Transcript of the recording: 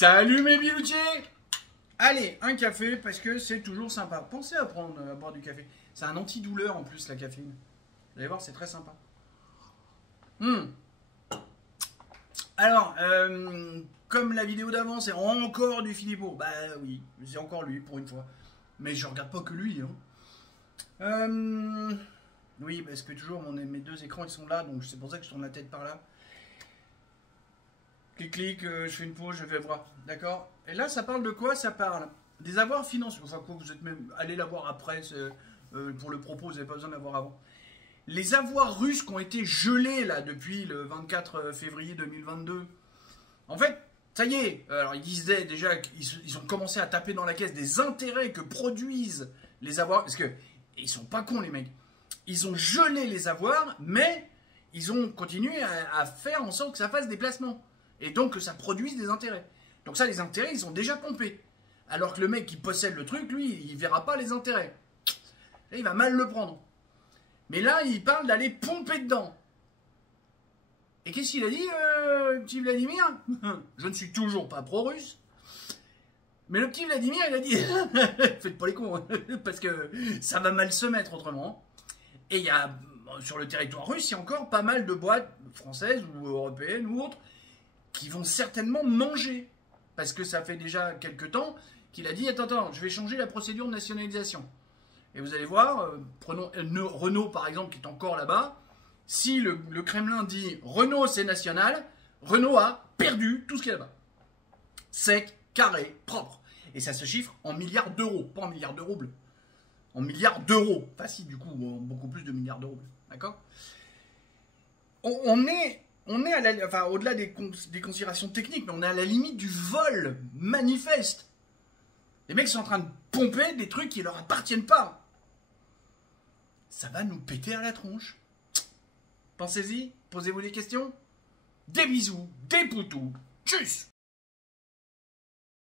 Salut mes biloutiers. Allez, un café parce que c'est toujours sympa. Pensez à boire du café. C'est un antidouleur en plus la caféine. Vous allez voir, c'est très sympa. Alors, comme la vidéo d'avant, c'est encore du Philippot. Bah oui, c'est encore lui pour une fois. Mais je regarde pas que lui. Oui, parce que toujours mes deux écrans ils sont là, donc c'est pour ça que je tourne la tête par là. Clic, je fais une pause, je vais voir. D'accord. Et là, ça parle de quoi? Ça parle des avoirs financiers. Enfin, quoi, vous êtes même allez la voir après. Pour le propos, vous n'avez pas besoin d'avoir avant. Les avoirs russes qui ont été gelés là depuis le 24 février 2022. En fait, ça y est. Alors, ils disaient déjà qu'ils ont commencé à taper dans la caisse des intérêts que produisent les avoirs. Parce que ils sont pas cons, les mecs. Ils ont gelé les avoirs, mais ils ont continué à faire en sorte que ça fasse des placements. Et donc que ça produise des intérêts. Donc ça, les intérêts, ils sont déjà pompés. Alors que le mec qui possède le truc, lui, il verra pas les intérêts. Là, il va mal le prendre. Mais là, il parle d'aller pomper dedans. Et qu'est-ce qu'il a dit, petit Vladimir? Je ne suis toujours pas pro-russe. Mais le petit Vladimir, il a dit faites pas les cons, parce que ça va mal se mettre autrement. Et il y a, sur le territoire russe, il y a encore pas mal de boîtes françaises ou européennes ou autres qui vont certainement manger. Parce que ça fait déjà quelques temps qu'il a dit attends, je vais changer la procédure de nationalisation. Et vous allez voir, prenons Renault par exemple qui est encore là-bas. Si le Kremlin dit Renault c'est national, Renault a perdu tout ce qui est là-bas. Sec, carré, propre. Et ça se chiffre en milliards d'euros, pas en milliards de roubles. En milliards d'euros. Enfin si, du coup, beaucoup plus de milliards de roubles. D'accord? On est à la, enfin, au-delà des considérations techniques, mais on est à la limite du vol manifeste. Les mecs sont en train de pomper des trucs qui leur appartiennent pas. Ça va nous péter à la tronche. Pensez-y, posez-vous des questions. Des bisous, des poutous. Tchuss!